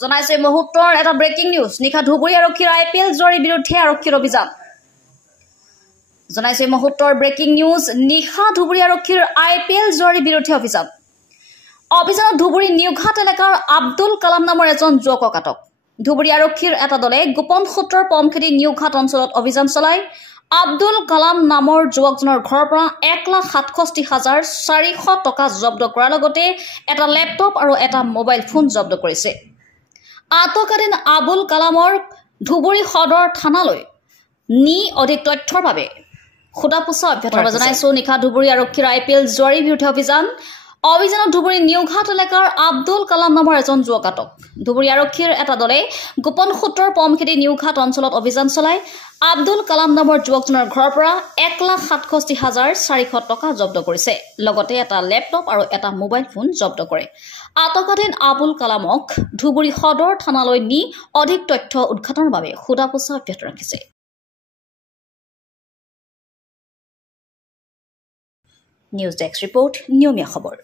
জনাইছে মুহূৰ্তৰ এটা ব্ৰেকিং নিউজ নিশা ধুবুৰী আৰক্ষীৰ IPL জৰীৰ বিৰুদ্ধে আৰক্ষীৰ অভিযান জনাইছে মুহূৰ্তৰ ব্ৰেকিং নিউজ নিশা ধুবুৰী আৰক্ষীৰ IPL জৰীৰ বিৰুদ্ধে অভিযানত ধুবুৰী নিউঘাট এলেকাৰ আব্দুল কালাম নামৰ এজন যুৱকক আটক ধুবুৰী আৰক্ষীৰ এটা দলে গোপন সূত্ৰৰ পমখেদি নিউঘাট অঞ্চলত অভিযান চলাই আব্দুল কালাম নামৰ যুৱকজনৰ ঘৰৰ পৰা 1,67,400 টকা জব্দ কৰাৰ লগতে এটা ল্যাপটপ আৰু এটা মোবাইল ফোন জব্দ কৰিছে আটকাধীন আবুল কালামৰ ধুবুৰী সদৰ থানালৈ নি অধিক তথ্যৰ বাবে খুদাপুছা অভ্যাতৰ জনাইছো নিশা ধুবুৰী আৰক্ষীৰ IPL জৰীৰ বিৰুদ্ধে অভিযানত ধুবুৰী নিউঘাট এলেকাৰ আব্দুল কালাম নামৰ এজন যুৱক আটক ধুবুৰী আৰক্ষীৰ এটা দলে গোপন সূত্ৰৰ পমখেদি নিউঘাট অঞ্চলত অভিযান চলাই আব্দুল কালাম নামৰ যুৱকজনৰ ঘৰৰ পৰা 1,67,400 টকা জব্দ কৰিছে লগতে এটা ল্যাপটপ আৰু এটা মোবাইল ফোন জব্দ কৰে আটকাধীন আবুল কালামক ধুবুৰী সদৰ থানালৈ নি অধিক তথ্য উদ্ঘাটনৰ বাবে খুদাপুছা অভ্যাত ৰাখিছে নিউজ ডেস্ক ৰিপোৰ্ট নিয়মীয়া খবৰ